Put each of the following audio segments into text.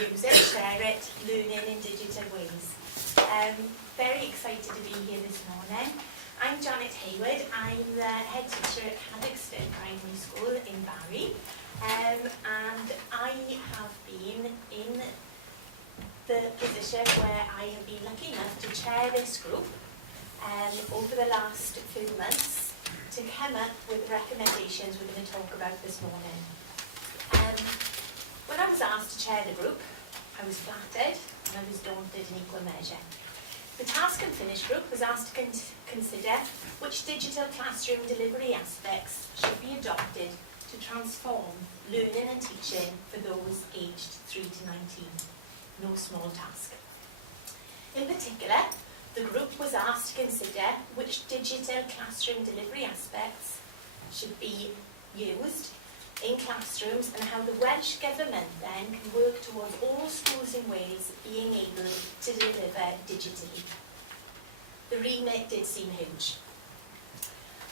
use it, share it, learning in digital ways. Very excited to be here this morning. I'm Janet Hayward. I'm the head teacher at Haddixton Primary School in Barry, and I have been in the position where I have been lucky enough to chair this group over the last few months to come up with recommendations we're going to talk about this morning. When I was asked to chair the group, I was flattered and I was daunted in equal measure. The Task and Finish group was asked to consider which digital classroom delivery aspects should be adopted to transform learning and teaching for those aged 3 to 19. No small task. In particular, the group was asked to consider which digital classroom delivery aspects should be used in classrooms and how the Welsh Government then can work towards all schools in Wales being able to deliver digitally. The remit did seem huge.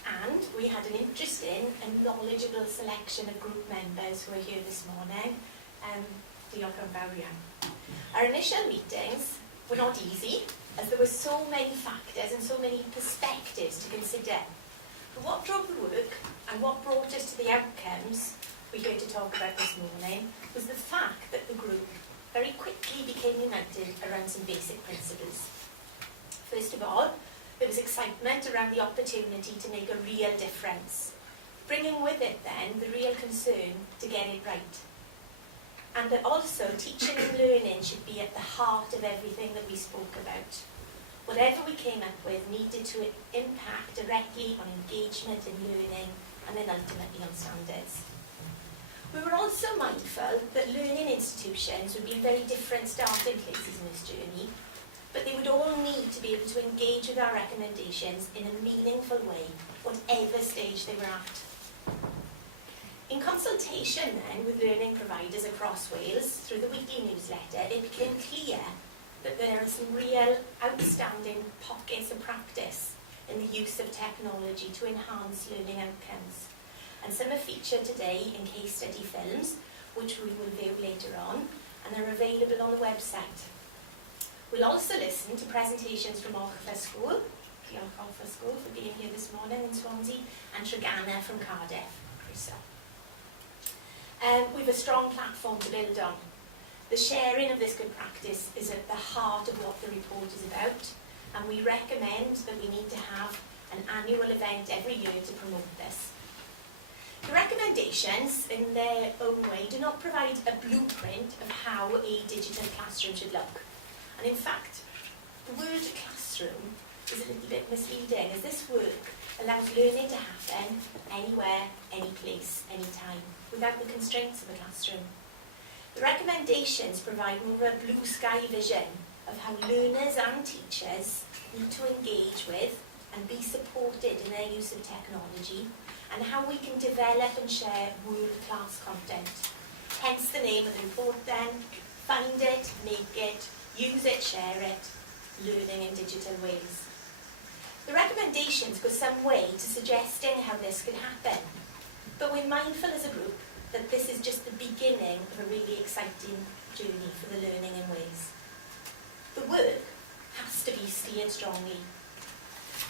And we had an interesting and knowledgeable selection of group members who are here this morning. Diolch yn fawr iawn. Our initial meetings were not easy, as there were so many factors and so many perspectives to consider. But what drove the work and what brought us to the outcomes we're here to talk about this morning was the fact that the group very quickly became united around some basic principles. First of all, there was excitement around the opportunity to make a real difference, bringing with it then the real concern to get it right. And that also teaching and learning should be at the heart of everything that we spoke about. Whatever we came up with needed to impact directly on engagement and learning, and then ultimately on standards. We were also mindful that learning institutions would be very different starting places in this journey, but they would all need to be able to engage with our recommendations in a meaningful way, whatever stage they were at. In consultation then with learning providers across Wales through the weekly newsletter, it became clear that there are some real outstanding pockets of practice in the use of technology to enhance learning outcomes. And some are featured today in case study films, which we will view later on, and are available on the website. We'll also listen to presentations from Olchfa School, Diolch Olchfa School for being here this morning in Swansea, and Treganna from Cardiff. We've a strong platform to build on. The sharing of this good practice is at the heart of what the report is about, and we recommend that we need to have an annual event every year to promote this. The recommendations, in their own way, do not provide a blueprint of how a digital classroom should look. And in fact, the word classroom is a little bit misleading, as this work allows learning to happen anywhere, any place, any time, without the constraints of a classroom. The recommendations provide more a blue sky vision of how learners and teachers need to engage with and be supported in their use of technology, and how we can develop and share world-class content. Hence the name of the report then: find it, make it, use it, share it, learning in digital ways. The recommendations go some way to suggesting how this could happen, but we're mindful as a group that this is just the beginning of a really exciting journey for the learning in ways. The work has to be steered strongly.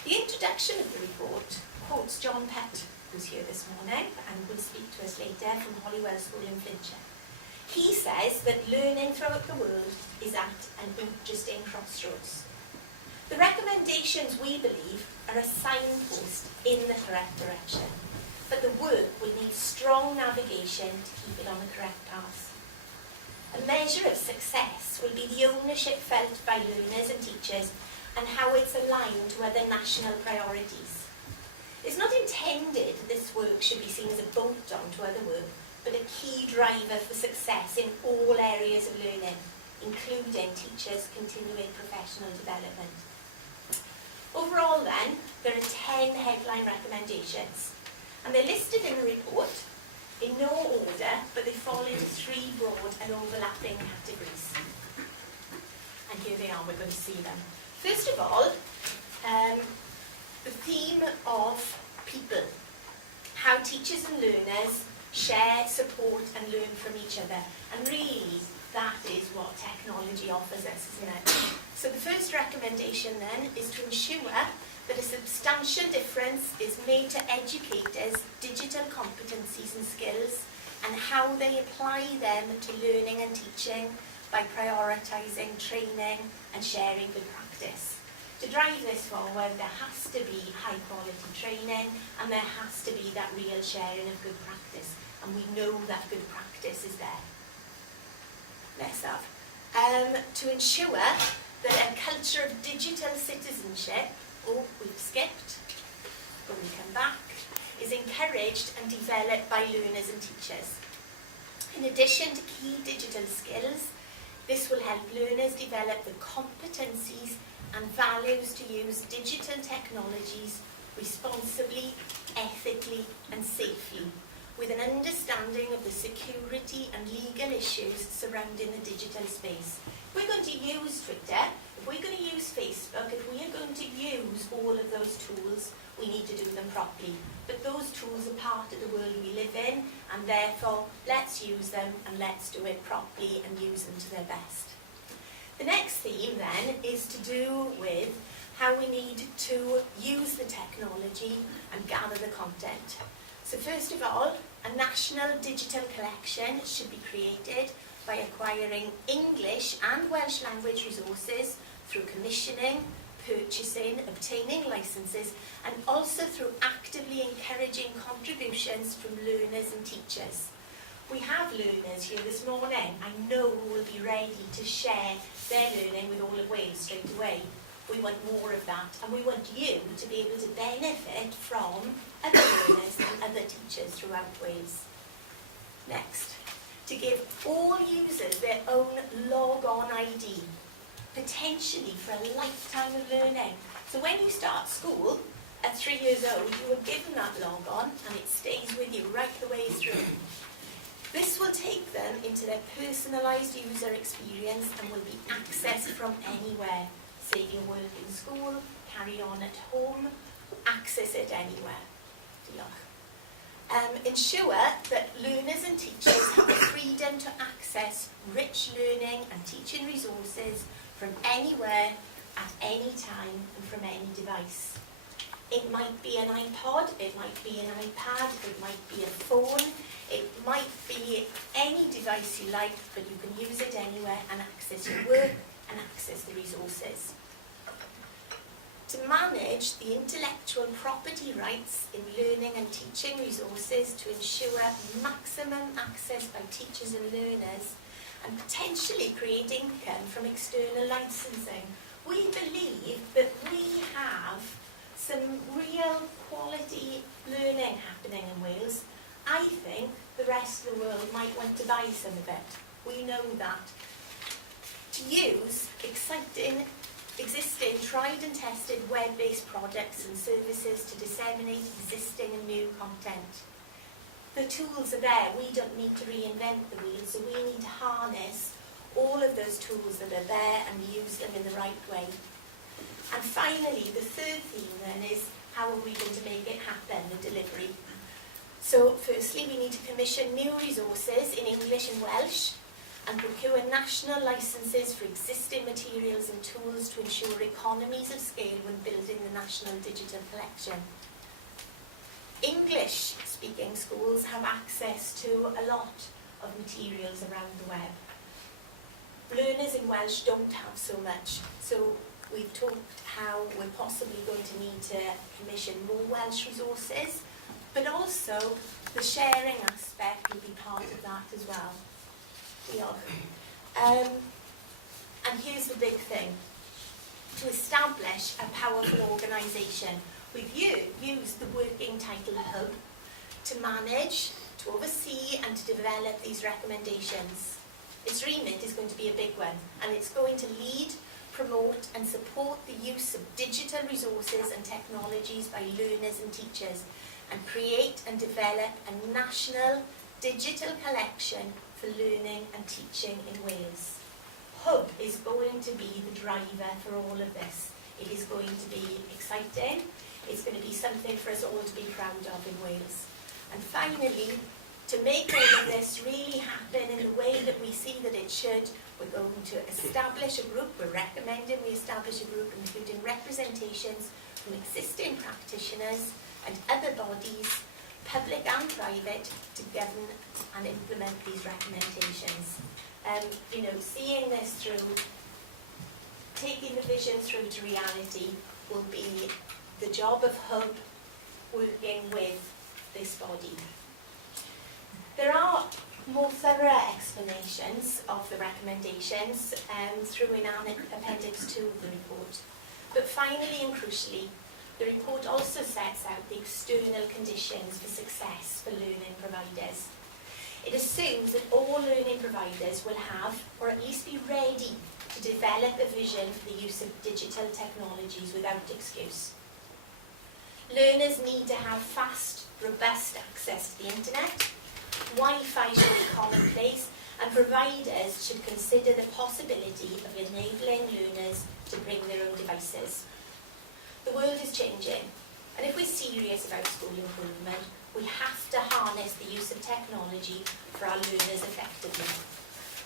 The introduction of the report quotes John Pett, who's here this morning and will speak to us later, from Holywell School in Flintshire. He says that learning throughout the world is at an interesting crossroads. The recommendations, we believe, are a signpost in the correct direction, but the work will need strong navigation to keep it on the correct path. A measure of success will be the ownership felt by learners and teachers and how it's aligned to other national priorities. It's not intended that this work should be seen as a bolt-on to other work, but a key driver for success in all areas of learning, including teachers' continuing professional development. Overall then, there are 10 headline recommendations, and they're listed in the report in no order, but they fall into 3 broad and overlapping categories. And here they are, we're going to see them. First of all, the theme of people, how teachers and learners share, support and learn from each other. And really, that is what technology offers us, isn't it? So the first recommendation then is to ensure that a substantial difference is made to educators' digital competencies and skills and how they apply them to learning and teaching by prioritising training and sharing good practice. To drive this forward, there has to be high quality training and there has to be that real sharing of good practice. And we know that good practice is there. Next up, to ensure that a culture of digital citizenship, we've skipped, when we come back, is encouraged and developed by learners and teachers. In addition to key digital skills, this will help learners develop the competencies and values to use digital technologies responsibly, ethically and safely, with an understanding of the security and legal issues surrounding the digital space. If we're going to use Twitter, if we're going to use Facebook, if we are going to use all of those tools, we need to do them properly. But those tools are part of the world we live in, and therefore let's use them and let's do it properly and use them to their best. The next theme then is to do with how we need to use the technology and gather the content. So first of all, a national digital collection should be created by acquiring English and Welsh language resources through commissioning, purchasing, obtaining licenses, and also through actively encouraging contributions from learners and teachers. We have learners here this morning, I know, who will be ready to share their learning with all of Wales straight away. We want more of that, and we want you to be able to benefit from other learners and other teachers throughout Wales. Next, to give all users their own log-on ID, potentially for a lifetime of learning. So when you start school, at 3 years old, you are given that log-on, and it stays with you right the way through. This will take them into their personalised user experience and will be accessed from anywhere. Say you work in school, carry on at home, access it anywhere. Ensure that learners and teachers have the freedom to access rich learning and teaching resources from anywhere, at any time, and from any device. It might be an iPod, it might be an iPad, it might be a phone, it might be any device you like, but you can use it anywhere and access your work and access the resources. To manage the intellectual property rights in learning and teaching resources to ensure maximum access by teachers and learners, and potentially create income from external licensing. We believe that we have some real quality learning happening in Wales. I think the rest of the world might want to buy some of it. We know that. To use exciting, existing, tried and tested web-based products and services to disseminate existing and new content. The tools are there. We don't need to reinvent the wheel, so we need to harness all of those tools that are there and use them in the right way. And finally, the third theme then is how are we going to make it happen, the delivery. So firstly, we need to commission new resources in English and Welsh and procure national licenses for existing materials and tools to ensure economies of scale when building the national digital collection. English-speaking schools have access to a lot of materials around the web. Learners in Welsh don't have so much, so we've talked how we're possibly going to need to commission more Welsh resources, but also the sharing aspect will be part of that as well. And here's the big thing. To establish a powerful organisation, we've used the working title hub to manage, to oversee and to develop these recommendations. Its remit is going to be a big one, and it's going to lead, promote and support the use of digital resources and technologies by learners and teachers, and create and develop a national digital collection for learning and teaching in Wales. Hub is going to be the driver for all of this. It is going to be exciting. It's going to be something for us all to be proud of in Wales. And finally, To make all of this really happen in the way that we see that it should, we're going to establish a group. We're recommending we establish a group including representations from existing practitioners and other bodies, public and private, to govern and implement these recommendations. Seeing this through, taking the vision through to reality will be the job of Hub working with this body. There are more thorough explanations of the recommendations through in Appendix 2 of the report. But finally and crucially, the report also sets out the external conditions for success for learning providers. It assumes that all learning providers will have, or at least be ready, to develop a vision for the use of digital technologies without excuse. Learners need to have fast, robust access to the internet. Wi-Fi should be commonplace, and providers should consider the possibility of enabling learners to bring their own devices. The world is changing, and if we're serious about school improvement, we have to harness the use of technology for our learners effectively.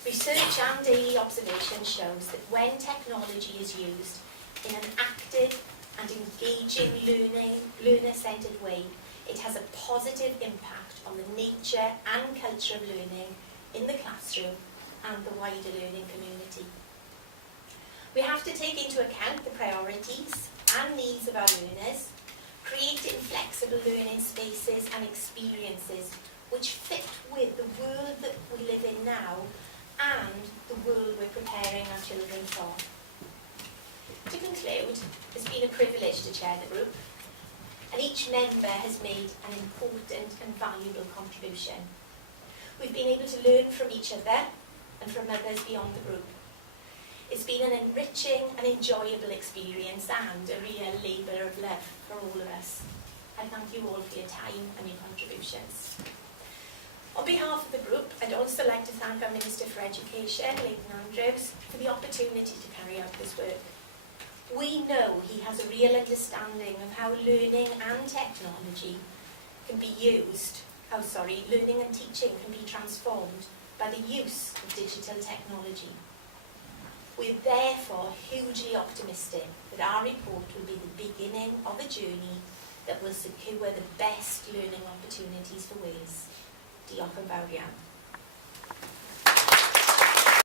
Research and daily observation shows that when technology is used in an active and engaging learner-centred way, it has a positive impact on the nature and culture of learning in the classroom and the wider learning community. We have to take into account the priorities and needs of our learners, creating flexible learning spaces and experiences which fit with the world that we live in now and the world we're preparing our children for. To conclude, it's been a privilege to chair the group, and each member has made an important and valuable contribution. We've been able to learn from each other and from others beyond the group. It's been an enriching and enjoyable experience and a real labour of love for all of us. I thank you all for your time and your contributions. On behalf of the group, I'd also like to thank our Minister for Education, Leighton Andrews, for the opportunity to carry out this work. We know he has a real understanding of how learning and technology can be used, learning and teaching can be transformed by the use of digital technology. We're therefore hugely optimistic that our report will be the beginning of a journey that will secure the best learning opportunities for Wales. Diolch yn fawr iawn.